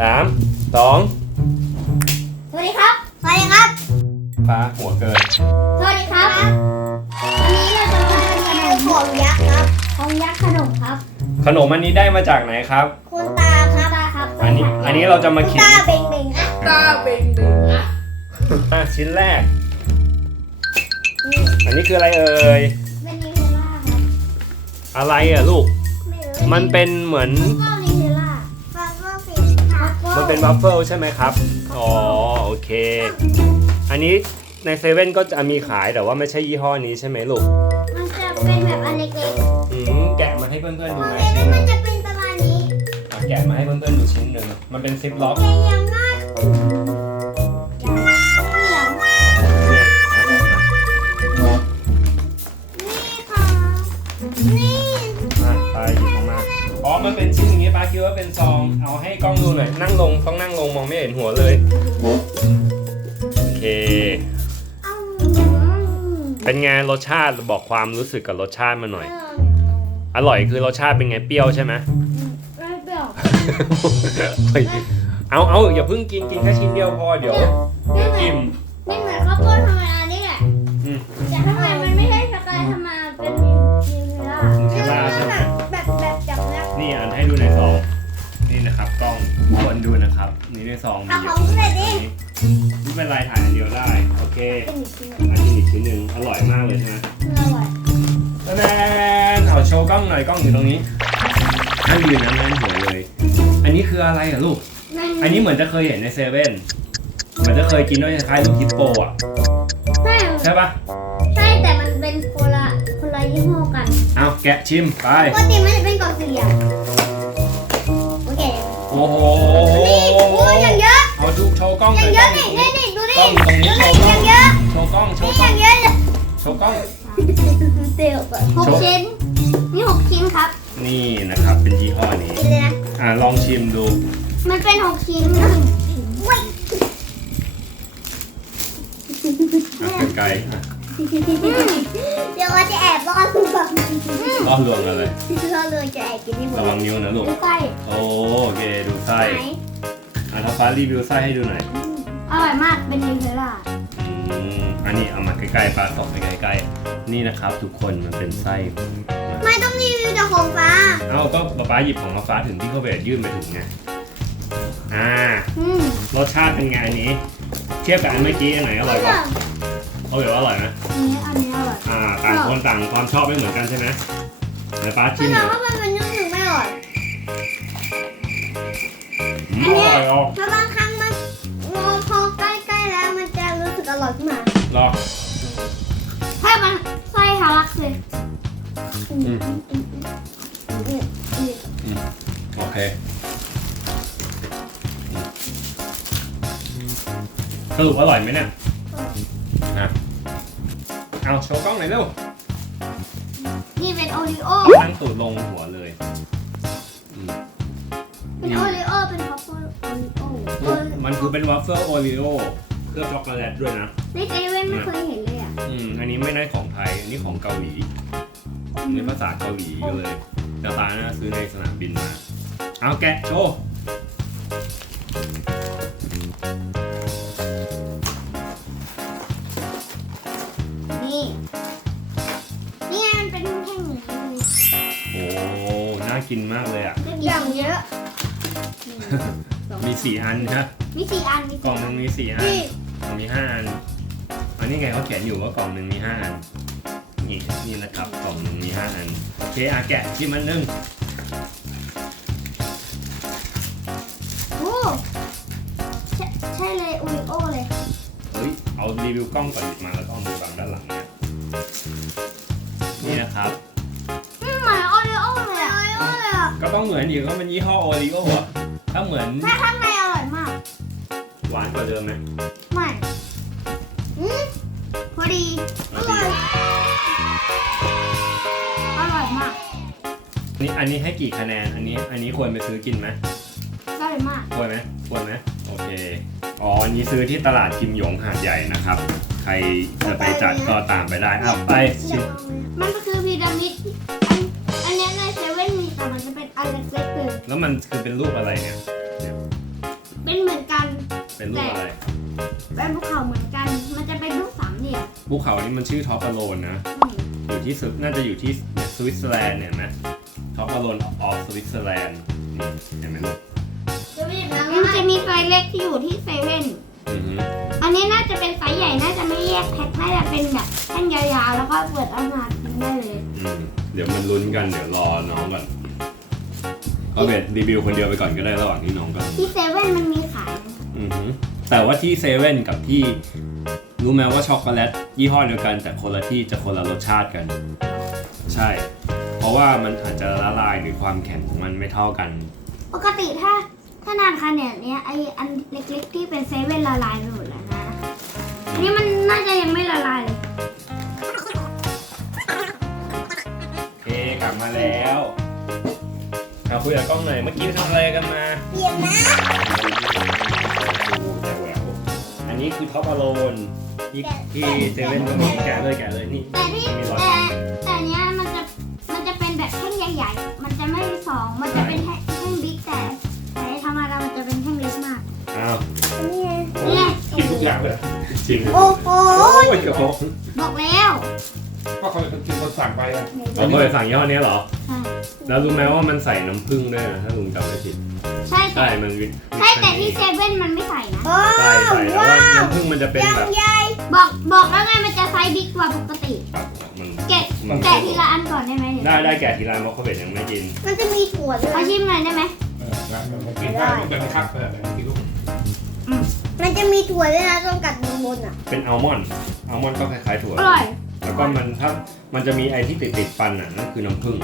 สามสองสวัสดีครับ สวัสดีครับ ฟ้าหัวเกินสวัสดีครับ วันนี้เราจะมาทำขนมของยักษ์ครับ ของยักษ์ขนมครับ ขนมอันนี้ได้มาจากไหนครับ คุณตาครับตาครับอันนี้อันนี้เราจะมาคุณคิดตาเบ่งเบ่งอะตาเบ่งเบ่งอะอะชิ้นแรก อันนี้คืออะไรเอ่ย เป็นนิเทลล่าครับ อะไรอะลูก ไม่รู้มันเป็นเหมือนก็นิเทลล่า มันเป็นวัฟเฟิลใช่ไหมครับ อ๋อ โอเค อันนี้ในเซเว่นก็จะมีขายแต่ว่าไม่ใช่ยี่ห้อนี้ใช่ไหมลูก มันจะเป็นแบบอันเล็กอืมแกะมาให้เพื่อนๆๆดูของไหมเซเว่นมันจะเป็นประมาณนี้อะแกะมาให้เพื่อนๆดูชิ้นหนึ่งมันเป็นซิปล็อก แกยังง่าาติบอกความรู้สึกกับรสชาติมาหน่อย อร่อยคือรสชาติเป็นไงเปรี้ยวใช่ไหมไม่เปรี้ยวเฮ้ยเอาเอาอย่าเพิ่งกินกินแค่ชิ้นเดียวพอเดี๋ยวไม่เหมือนอิ่มไม่เหมือนข้าวโพดธรรมดานี่แหละอืมแต่ข้างในมันไม่ใช่ช็อกโกแลตธรรมดาเป็นนิวเทลล่านิวเทลล่าใช่ไหมแบบแบบจับแล้วนี่อันให้ดูในซองนี่นะครับกล้องควรดูนะครับ นี่ในซองมีเอาอขยู่องคุณหน่อยดิไม่เป็นไรถ่ายอันเดียวได้โอเคเป็นอีก ชิ้นหนึ่งอันนี้อีกชิ้นหนึ่งอร่อยมากเลยใช่ไหมอร่อยตะแนนเอาโชว์กล้องหน่อยกล้องอยู่ตรงนี้นั่งยืนนะนั่งหัวเลย อันนี้คืออะไรอะลูกอันนี้เหมือนจะเคยเห็นในเซเว่นเหมือนจะเคยกินด้วยคล้ายๆลูกฮิปโปอะใช่ใช่ปะใช่แต่มันเป็นคนละคนละยี่ห้อกันเอาแกะชิมไป ปกติมันจะเป็นกล่องสี่เหลี่ยมโอเคโอ้โหนี่โอ้ยอย่างเยอะเอาดูโชว์กล้องหอน่ย่าองยเยกล้อะองนี่อยู่ตรงนี่นี่ดูดิ กล้องอยู่ตรงนี้ดูโชดิว์ กล้องอย่างเยอะโชว์กล้องโชว์กล้องนี่อย่างเยอะเลยโชว์กล้องเตียวหกชิ้นนี่หกชิ้นครับ นี่นะครับเป็นยี่ห้อนี้กินเลยนะอ่าลองชิมดู มันเป็นหกชิ้นอุ้ยอะไกลๆอะเดี๋ยวว่าจะแอบรอดลวงล่อลวงอะไรรอดลวงจะแอบกินที่หมระดวังนิ้วนะลูกดูไส้โอเคดูไส้ไหนอะท้าฟ้ารีวิวไส้ให้ดูหน่อยอร่อยมากเป็นนิวเทลล่าอืมอั นนี้เอามาใกล้ๆปลาตกไปใกล้ๆ นี่นะครับ ทุกคนมันเป็นไส้ไม่ต้องรีวิวจากของฟ้า เอ้าก็ป๊าป๊าหยิบของมาฟ้าถึงที่เขาเบสยื่นไปถึงไงอ่าอืมรสชาติเป็นไงอันนี้ เทียบกับอันเมื่อกี้อันไหนอร่อยกว่าเขาเบสว่าอร่อยไหมอันนี้อันนี้อร่อยอ่าต่างคนต่างความชอบไม่เหมือนกันใช่ไหมไหนป้าชิถ้ามหถาน่มอยว่ามันเป็นยังถึงไม่อร่อยอืมอร่อยออกถ้าบางครั้งมันง อืมโอเคสรุปอร่อยไหมเนี่ยอะเอาโชว์กล้องหน่อยเร็วนี่เป็นโอริโอ ตั้งตูดลงหัวเลยอืมเป็นโอริโอ เป็นพัฟเฟิลโอริโอมันคือเป็นวัฟเฟิลโอรีโอเคลือบช็อกโกแลตด้วยนะ ในเซเว่นไม่เคยเห็นเลยอะ อืม อันนี้ไม่ได้ของไทย อันนี้ของเกาหลี อันนี้ภาษาเกาหลีก็เลยแต่ตาน่าซื้อในสนามบินมา เอาแกะโชว์นี่ นี่ไงมันเป็นแท่งๆอย่างนี้เลยโอ้ น่ากินมากเลยอะ อย่างเยอะมีสี่อันใช่ไหมมีสี่อันมีกล่องหนึ่งมีสี่อันนี่ กล่องมีห้าอัน อันนี้ไงเขาเขียนอยู่ว่ากล่องหนึ่งมีห้าอัน นี่นี่นะครับกล่องหนึ่งมีห้าอันโอเคอาแกะชิมอันหนึงโอ้ใช่ใช่เลยโอริโอเลยเฮ้ยเอารีวิวกล้องก่อนหยิบมาแล้วก็เอามือบังด้านหลังเนี่ยนี่นะครับ อืมเหมือนโอริโอเลยอะโอริโอเลยอะก็ต้องเหมือนอยู่ก็มันยี่ห้อโอริโออะถ้าเหมือนถ้าข้างในอร่อยมาก หวานกว่าเดิมไหมไม่อืมพอดีอร่อย อันนี้ให้กี่คะแนน อันนี้ อันนี้ควรไปซื้อกินไหมอร่อยมากควรไหมควรไหมโอเค อ๋อ อันนี้ซื้อที่ตลาดกิมหยงหาดใหญ่นะครับ ใครจะไปจัดก็ตามไปได้อ้าวไปชิมมันก็คือพีระมิดอันอันเนี้ยในเซเว่นมีแต่มันจะเป็นอันเล็กๆเลยแล้วมันคือเป็นรูปอะไรเนี่ยเรูปอะไร เป็นภูเขาเหมือนกัน มันจะเป็นรูปสามเหลี่ยมภูเขานี่มันชื่อท็อปอโลนนะอืมอยู่ที่สวิน่าจะอยู่ที่สวิตเซอร์แลนด์เนี่ยเห็นไหมท็อปอโลนออฟสวิตเซอร์แลนด์นี่เห็นไหมลูกมันจะมีไซส์เล็กที่อยู่ที่เซเว่นอือฮึอันนี้น่าจะเป็นไซส์ใหญ่ น่าจะไม่แยกแพ็คน่าจะเป็นแบบแท่งยาวๆ แล้วก็เปิดเอามากินได้เลยอืมเดี๋ยวมันลุ้นกันเดี๋ยวรอน้องก่อนเอาเบดรีวิวคนเดียวไปก่อนก็ได้ระหว่างที่น้องก่อนที่เซเว่นมันมีขาย อือฮึแต่ว่าที่เซเว่นกับที่รู้ไหมว่าช็อกโกแลตยี่ห้อเดียวกันแต่คนละที่จะคนละรสชาติกัน ใช่ เพราะว่ามันอาจจะละลายหรือความแข็งของมันไม่เท่ากัน ปกติถ้าถ้านานขนาดเนี้ยไออันเล็กๆที่เป็นเซเว่นละลายไปหมดแล้วนะอันนี้มันน่าจะยังไม่ละลายเลยโอเคกลับมาแล้วเอาคุยกับกล้องหน่อยเมื่อกี้ไปทำอะไรกันมาเยี่ยมนะดูแต่แหววอันนี้คือท็อปอโลนที่ที่เซเว่นก็มีแกะเลยแกะเลยนี่แต่ที่มีรอย แต่แต่เนี้ยมันจะ ใหญ่ๆ มันจะไม่สอง มันจะเป็นแท่งแท่งบิ๊กแต่แต่ธรรมดามันจะเป็นแท่งเล็กมาก อ้าวนี่ไงกินทุกอย่างเลยจริงโอ้โหโอ้ยกระโปรงบอกแล้วก็เขากินคนสั่งไปอะเราเคยสั่งยี่ห้อนี้เหรอใช่แล้วรู้ไหมว่ามันใส่น้ำผึ้งด้วยนะถ้าลุงจำไม่ผิด ใช่แต่ใช่มันวิใช่แต่ที่เซเว่นมันไม่ใส่นะใช่ใส่แล้วว่าน้ำผึ้งมันจะเป็นแบบบอกบอกแล้วไงมันจะไซส์บิ๊กกว่าปกติครับ มันแกะมันแกะทีละอันก่อนได้ไหมเยวได้ได้แกะทีไรมอคเบตยังไม่กินมันจะมีถั่วด้วยขอชิมหน่อยได้ไหมเออแล้วมันกินได้มันเป็นครับเออกินลูกมันจะมีถั่วด้วยนะตรงกัดบนๆอะ เป็นอัลมอนด์อัลมอนด์ก็คล้ายๆถั่ว อร่อย แล้วก็มันถ้ามันจะมีไอที่ติดติดๆฟันอะนั่นคือน้ำผึ้ง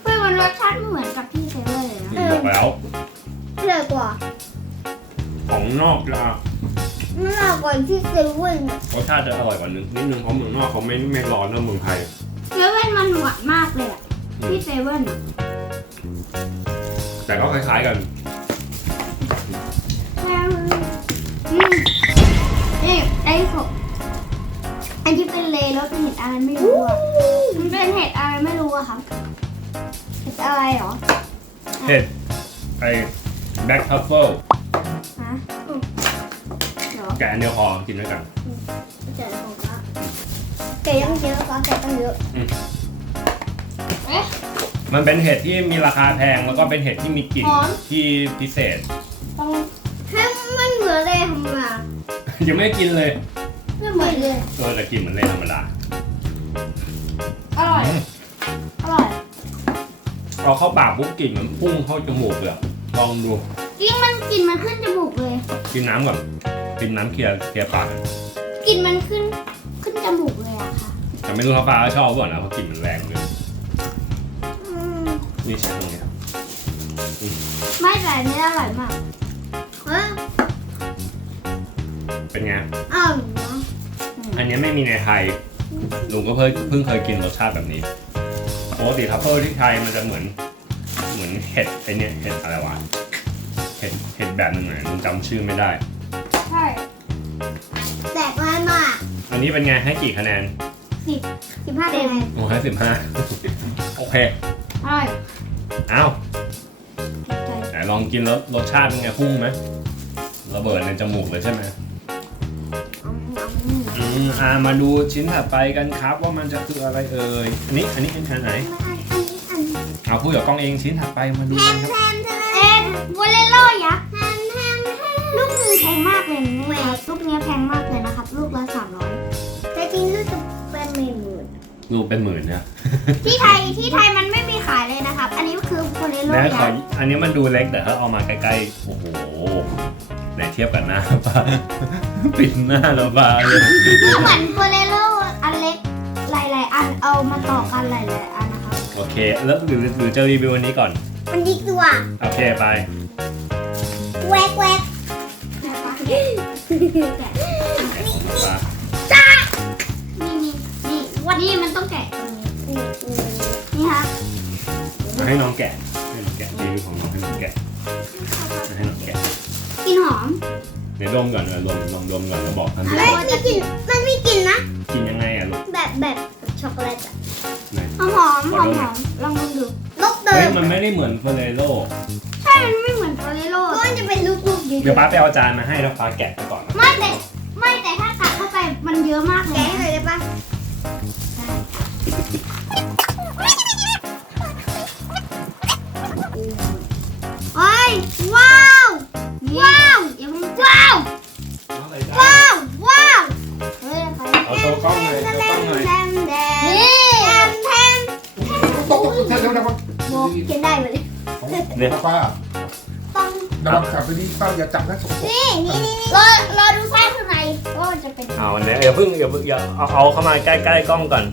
เพื่อมันรสชาติไม่เหมือนกับที่เซเว่นเลยนะที่บอกแล้วอร่อยกว่า ของนอกจะ มันอร่อยกว่าที่เซเว่นอะรสชาติจะอร่อยกว่านึงนิดนึงเพราะเมืองนอกเขาไม่ไม่ร้อนเท่าเมืองไทย เซเว่นมันหวานมากเลยอะที่เซเว่นอะแต่ก็คล้ายๆกัน อืมนี่ไอ้ของไอ้ที่เป็นเลแล้วเป็นเห็ดอะไรไม่รู้อะมันเป็นเห็ดอะไรไม่รู้อะครับเห็ดอะไรเหรอ เห็ดไอแบ็คทัฟเฟิลฮะเหรอ แกะอันเดียวพอกินด้วยกันเจอของก็แกยังเยอะก็แกตั้งเยอะเอ๊ะมันเป็นเห็ดที่มีราคาแพงแล้วก็เป็นเห็ดที่มีกลิ่นหอม ที่พิเศษ ต้องให้มันเหมือนเลยทำไมยังไม่ได้กินเลยไม่เหมือนเลยตัวแต่กลิ่นเหมือนเลยธรรมดาอร่อย อร่อยพอเข้าปากปุ๊บกลิ่นมันพุ่งเข้าจมูกเลยอะลองดู จริงมันกลิ่นมันขึ้นจมูกเลย กินน้ำก่อน กินน้ำเคลียร์เคลียร์ปากกลิ่นมันขึ้นขึ้นจมูกเลยอะค่ะแต่ไม่รู้เขาฟ้าชอบหรือเปล่านะเพราะกลิ่นมันแรงเลยอืมนี่ใช่ตรงนี้ครับไม่แต่อันนี้อร่อยมากฮะเป็นไงอ้าวเนาะอันนี้ไม่มีในไทยลุงก็เพิ่งเพิ่งเคยกินรสชาติแบบนี้ปกติทัฟเฟิลที่ไทยมันจะเหมือนเหมือนเห็ดไอเนี่ยเห็ดอะไรวะเห็ดเห็ดแบบหนึงอะลุงจำชื่อไม่ได้ นนี้เป็นไงให้กี่คะแนนสิบห้าคะแนนโอ้ให้สิบห้าโอเคอร่อยเอ้าติดใจไหนลองกินแล้วรสชาติเป็นไงพุ่งไหมระเบิดในจมูกเลยใช่ไหมอืมอ่ามาดูชิ้นถัดไปกันครับว่ามันจะคืออะไรเอ่ยอันนี้อันนี้เป็นอันไหนเอาพูดกับกล้องเองชิ้นถัดไปมาดูกันครับเอ็นวอลเลโล่ยักษ์ลู รูปเป็นหมื่นเนี่ยที่ไทยที่ไทยมันไม่มีขายเลยนะครับ อันนี้คือวอลเลโล่นะขอยักษ์อันนี้มันดูเล็กแต่ถ้าเอามาใกล้ๆ โอ้โหไหนเทียบกับหน้าปลาปิดหน้าเราปลาเลยคือเหมือนวอลเลโล่อันเล็กหลายๆ อันเอามาต่อกันหลายๆอันนะครับโอเค แล้วหรือหรือจะรีวิวอันนี้ก่อน มันดีกว่าโอเคไปแวกแวกนะคะแกะ นี่วันนี้มันต้องแกะตรงนี้อืมอืมนี่ครับเอาให้น้องแกะให้น้องแกะรีวิวของน้องให้น้องแกะให้น้องแกะกลินหอมเดี๋ยวดมก่อนเออดมลองดมก่อนแล้วบอกท่านผู้อะไรชมมันมีกลิ่นมันมีกลิ่นนะ กินยังไงอะลูกแบบแบบช็อกโกแลตอะไหนหอมหอมหอมหอมลองดูดูลูกเดิเฮ้ยมมันไม่ได้เหมือนเฟรโลใช่ มันไม่เหมือนวอลเลโล่ก็มันจะเป็นลูกๆใเดี๋ยวป้าไปเอาจานมาให้แล้วป้าแกะไปก่อนนะไม่แต่ไม่แต่ถ้าตักเข้าไปมันเยอะมากเลแกะยให้หน่อยได้ปะ เฮ้ยว้าว ว้าวอย่าเพิ่งว้าวเอาเลยจ้าว้าว ว้าวเฮ้ยไปเอาโชว์กล้องหน่อยโชว์กล้องหน่อยแทมแทมนี่แทมแทมตกเดี๋ยวเดี๋ยวเดี๋ยวโบกินได้ไหมของป้าต้องระวังขับไปดีป้าอย่าจับนะสกปรกนี่นี่นี่รอรอดูไส้ข้างในว่ามันจะเป็น เอาเนี่ยอย่าเพิ่งอย่าเพิ่งอย่าเอาเอาเข้ามาใกล้ๆกล้องก่อน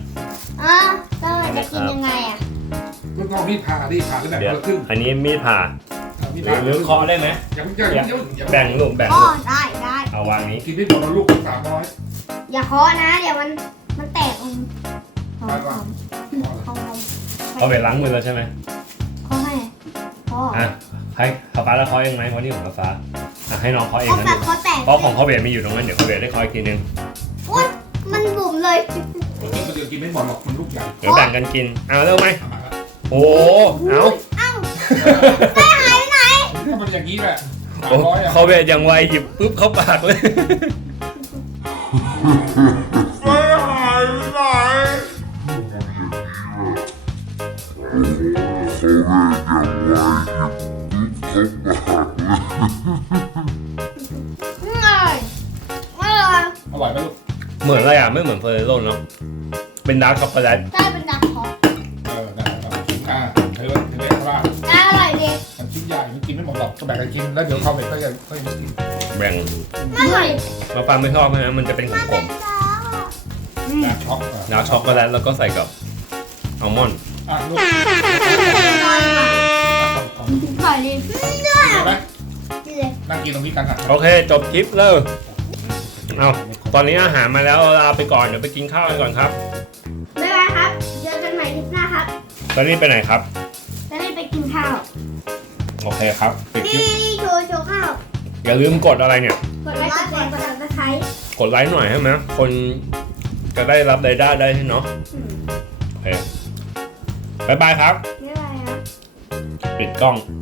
อะแล้วมันจะกินยังไงอะลูกน้องมีดผ่าดิผ่าได้แบบเดี๋ยวคนละครึ่งอันนี้มีดผ่ามีดหรืผ่าอหรือเคาะได้ไหมอย่าเพิ่งอย่าเพิ่งอย่าเพิ่งอย่าแบ่งลูกแบ่งอ๋อลูกได้ได้เอาวางนี้กินไม่หมดแล้วลูกสามร้อยอย่าเคาะนะ เดี๋ยวมันมันแตกองหอมหอมหอมหอมเขาไปล้างมือแล้วใช่ไหมเคาะให้เคาะอะให้ข้าวฟ้าแล้วเคาะเองไหมวันนี้ของข้าวฟ้าอะให้น้องเคาะเองเคาะนะแตลูกกเคาะแตกเพราะของเขาเบมีอยู่ตรงนั้นเดี๋ยวเขาเบได้เคาะอีกทีนึงอุ้ยมันบุ๋มเลย กินมันจะกินไม่หมดหรอกมันลูกใหญ่เดี๋ยวแบ่งกันกิน เอาเร็วไหมเอามาละโอ้เอาเอ้าไม่หายไปไหนก็มันอย่างนี้แหละสามโอ้ร้อยอะเขาเบยังไวหยิบปุ๊บเข้าปากเลยอ ไรอะไม่เหมือนเฟอร์เรโรเนาะเป็นดาร์กช็อกโกแลตได้เป็นดักของเออได้ได้อ่าเธอเธอเรียกว่าได้อร่อยดีมันชิ้นใหญ่มันกินไม่หมดหรอกก็แบ่งกันกินแล้วเดี๋ยวเขาไปก็ยังก็ยังกินแบ่งอร่อยมาฟังไม่ชอบใช่ไหมมันจะเป็นขมันมเป็นซอสนะช็อกอะๆดาร์กช็อกโกแลตแล้วก็ใส่กับอัลมอนด์อะลูกอร่อยมากของอร่อยดีเห็นไหมดีเลยนั่งกินตรงนี้กันอะโอเค จบคลิปเลยเอา ตอนนี้อาหารมาแล้วเราลาไปก่อนเดี๋ยวไปกินข้าวกันก่อนครับบ๊ายบายครับ เจอกันใหม่คลิปหน้าครับตอนนี้ไปไหนครับจะได้ไปกินข้าว โอเคครับปิดคลินี่ปนี่โชว์โชว์ข้าว อย่าลืมกดอะไรเนี่ย กดไลค์กดแชร์กดติดตามกดไลค์หน่อยใช่ไหมคนจะได้รับรายได้ได้ใช่เนาะโอเคบายบายครับ บ๊ายบายครับ ปิดกล้องบ